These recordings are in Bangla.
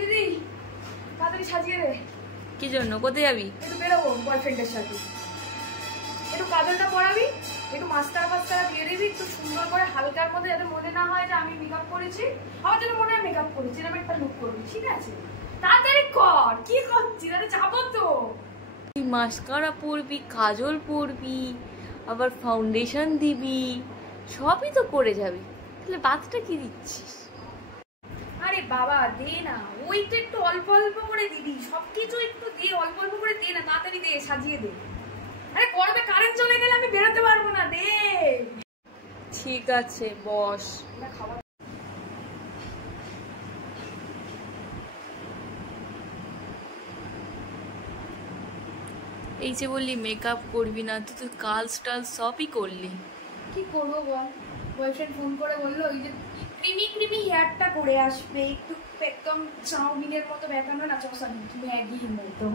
দিদি তাড়াতাড়ি সাজিয়ে দে। কি জন্য? কোথায় যাবি? একটু বেরোবো বয়ফ্রেন্ডের সাথে। একটু কাজলটা পরাবি, একটু মাস্কারা ফাস্কারা দিয়ে দিবি একটু সুন্দর করে হালকার মধ্যে, যাতে মনে না হয় যে আমি মেকআপ করেছি, আমার যেন মনে হয় মেকআপ করেছি, এরকম একটা লুক করবি, ঠিক আছে? তাড়াতাড়ি কর, কি করছিস? আরে যাবো তো। তুই মাস্কারা পরবি, কাজল পরবি, আবার ফাউন্ডেশন দিবি, সবই তো করে যাবি, তাহলে বাদটা কি দিচ্ছিস? আরে বাবা দে না, ওই তো একটু অল্প অল্প করে দিবি, সবকিছু একটু দে, অল্প অল্প করে দে না, তাড়াতাড়ি দে, সাজিয়ে দে। আরে গরমে কারেন্ট চলে গেলে আমি বেরোতে পারবো না, দে। ঠিক আছে বস। এই যে বললি মেকআপ করবি না, তুই তো কালস টাল সবই করলি। কি করবো বল, বয়ফ্রেন্ড ফোন করে বললো ওই যে ক্রিমি ক্রিমি হেয়ারটা করে আসবে, একটু একদম চাউমিনের মতো বেঁকানো, না সরি ম্যাগির মতো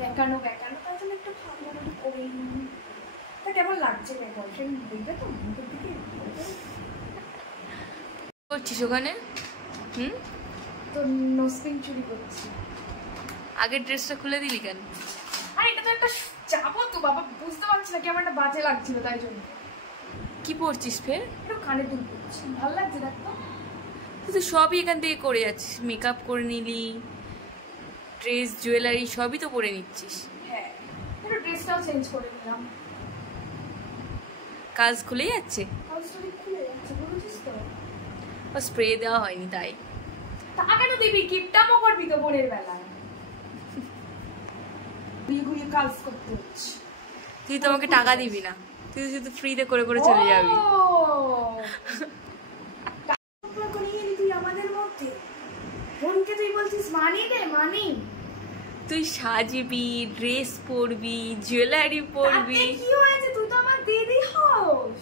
বেঁকানো বেঁকানো, তার জন্য একটু ভাবলাম একটু করে নিই। তা কেমন লাগছে বয়ফ্রেন্ড দেখবে তো মুখের দিকে? করছিস ওখানে? তো নসপিন চুরি করছি। আগের ড্রেসটা খুলে দিলি কেন? আরে এটা তো একটা যাবো তো বাবা, বুঝতে পারছি না কেমন একটা বাজে লাগছিল, তাই জন্য। কি পরছিস ফের? একটু কানে দুল করছি, ভালো লাগছে দেখ তো। তুই তো সবই এখান থেকে করে যাচ্ছিস, মেকআপ করে নিলি, ড্রেস জুয়েলারি সবই তো পরে নিচ্ছিস। হ্যাঁ, একটু ড্রেসটাও চেঞ্জ করে নিলাম। কাজ খুলে যাচ্ছে? কাজটা খুলে যাচ্ছে, বুঝেছিস তো? স্প্রে দেওয়া হয়নি তাই। তা কেন দিবি, কিপটামও করবি তো বোনের বেলায়। ঘুরিয়ে কাজ করতে হচ্ছে। তুই তো আমাকে টাকা দিবি না, তুই শুধু ফ্রিতে করে করে চলে যাবি। তুই আমাদের মধ্যে বোনকে তুই বলছিস মানি দে, মানি? তুই সাজবি, ড্রেস পরবি, জুয়েলারি পরবি, কি হয়েছে? তুই তো আমার দিদি হস।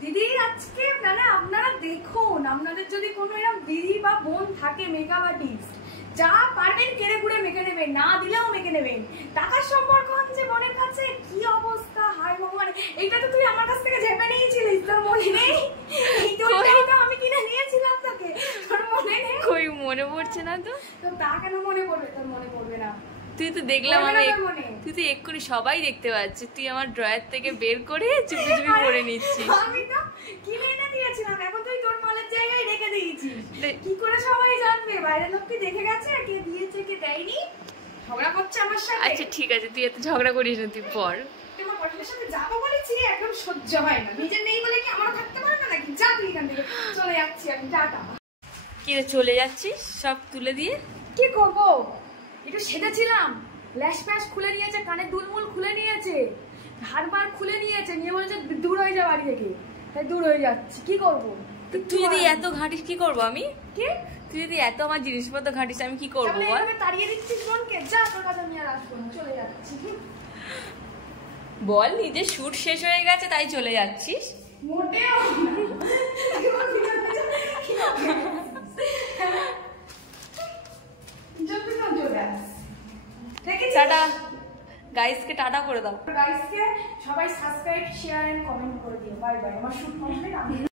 দিদি আজকে মানে আপনারা দেখুন, আপনাদের যদি কোনো এরকম দিদি বা বোন থাকে মেকআপ আর্টিস্ট, যা পারবেন কেড়ে কুড়ে মেখে নেবেন, না দিলেও মেখে নেবেন। টাকার সম্পর্ক হচ্ছে বোনের কাছে, কি অবস্থা, হায় ভগবান। এইটা তো তুই আমার কাছ থেকে ঝেপে নিয়েছিলিস, তোর মনে নেই? এই তো আমি কিনে নিয়েছিলাম তোকে, তোর মনে নেই? কই মনে পড়ছে না তো। তো তা কেন মনে পড়বে? তোর মনে পড়বে না? তুই তো দেখলাম তুই তো এক্ষুনি সবাই দেখতে পাচ্ছিস, তুই আমার ড্রয়ার থেকে বের করে চুপি চুপি পরে নিচ্ছিস। আমি তো কিনে এনে দিয়েছিলাম, এখন তুই তোর মালের জায়গায় রেখে দিয়েছিস। কি করে সবাই জানবে? বাইরের লোক কি দেখে গেছে কে দিয়েছে কে দেয়নি? ঝগড়া করছে আমার সাথে। আচ্ছা ঠিক আছে, তুই এত ঝগড়া করিস না, তুই পর। তোমার বয়ফ্রেন্ডের সাথে যাবো বলেছি, একদম সহ্য হয় না। নিজের নেই বলে কি আমারও থাকতে পারে না নাকি? যা তুই এখান থেকে, চলে যাচ্ছি আমি, টাটা। কি রে চলে যাচ্ছিস সব তুলে দিয়ে? কি করবো, একটু সেজেছিলাম, ল্যাশ প্যাশ খুলে নিয়েছে, কানে দুলমুল খুলে নিয়েছে, হারবার খুলে নিয়েছে, নিয়ে বলেছে দূর হয়ে যা বাড়ি থেকে, তাই দূর হয়ে যাচ্ছি। কি করবো? তুই যদি এত ঘাঁটিস কি করবো আমি? কি তুই যদি এত আমার জিনিসপত্র ঘাঁটিস আমি কি করবো বল? তাড়িয়ে দিচ্ছিস বোনকে? যা, তোর কাছে আমি আর আসবো না, চলে যাচ্ছি। বল, নিজের শুট শেষ হয়ে গেছে তাই চলে যাচ্ছিস? মোটেও টাটা গাইসকে, টাটা করে দাও। গাইসকে সবাই সাবস্ক্রাইব, শেয়ার এন্ড কমেন্ট করে দিও। Bye bye. আমার শুট কমপ্লিট।